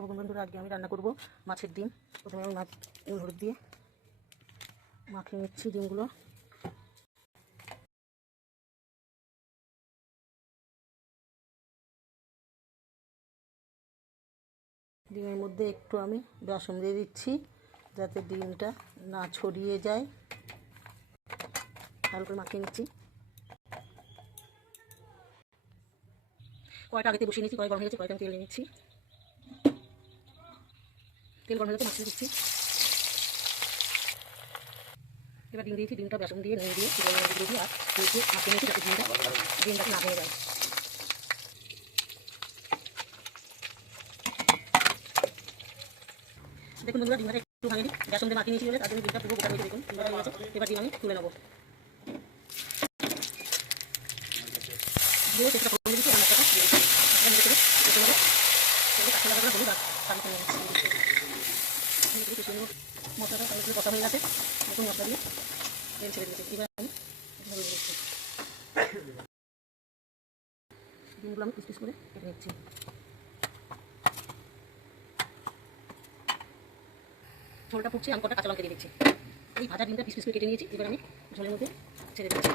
বন্ধুরা আজকে আমি রান্না করব মাছের ডিম। প্রথমে আমি মাছ হলুদ দিয়ে মাখিয়ে নিচ্ছি ডিমগুলো। ডিমের মধ্যে একটু আমি বেসন দিয়ে দিচ্ছি যাতে ডিমটা না ছড়িয়ে যায়। ভালো করে মাখিয়ে নিচ্ছি। কয়টা আগে বসিয়ে নিচ্ছি, কয় গরম হয়ে গেছে, কয়টা তেল নিয়ে নিচ্ছি। তেল গরম হয়ে গেছে, মাখিয়ে দিচ্ছি। এবার ডিম দিয়েছি, ডিমটা বেসন দিয়ে নিয়ে দিয়ে দিয়ে আর দিয়ে মাখিয়ে নিচ্ছি যাতে ডিমটা না হয়ে যায়। দেখুন বন্ধুরা, ডিমটা একটু ভাঙিয়ে দিই, বেসন দিয়ে মাখিয়ে নিয়েছি বলে তার জন্য ডিমটা পুরো গোটা হয়েছে। দেখুন ডিমটা হয়ে গেছে। এবার ডিম আমি তুলে নেবো। দিয়ে সেটা ফোড়ন দিচ্ছি, মশলাটা দিয়ে দিচ্ছি। মশলাটা ভালো করে কষা হয়ে গেছে। দেখুন মশলা দিয়ে তেল ছেড়ে দিয়েছি। এবার আমি ঝোল দিচ্ছি। ডিমগুলো আমি পিস পিস করে কেটে নিচ্ছি। ঝোলটা ফুটছে, আমি কটা কাঁচা লঙ্কা দিয়ে দিচ্ছি। এই ভাজা ডিমটা পিস পিস করে কেটে নিয়েছি। এবার আমি ঝোলের মধ্যে ছেড়ে দিচ্ছি।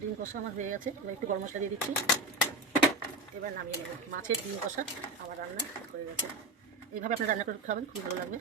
ডিম কষা আমার হয়ে গেছে। এবার একটু গরম মশলা দিয়ে দিচ্ছি। এবার নামিয়ে নেব। মাছের ডিম কষা আমার রান্না হয়ে গেছে। এইভাবে আপনারা রান্না করে খাবেন, খুব ভালো লাগবে।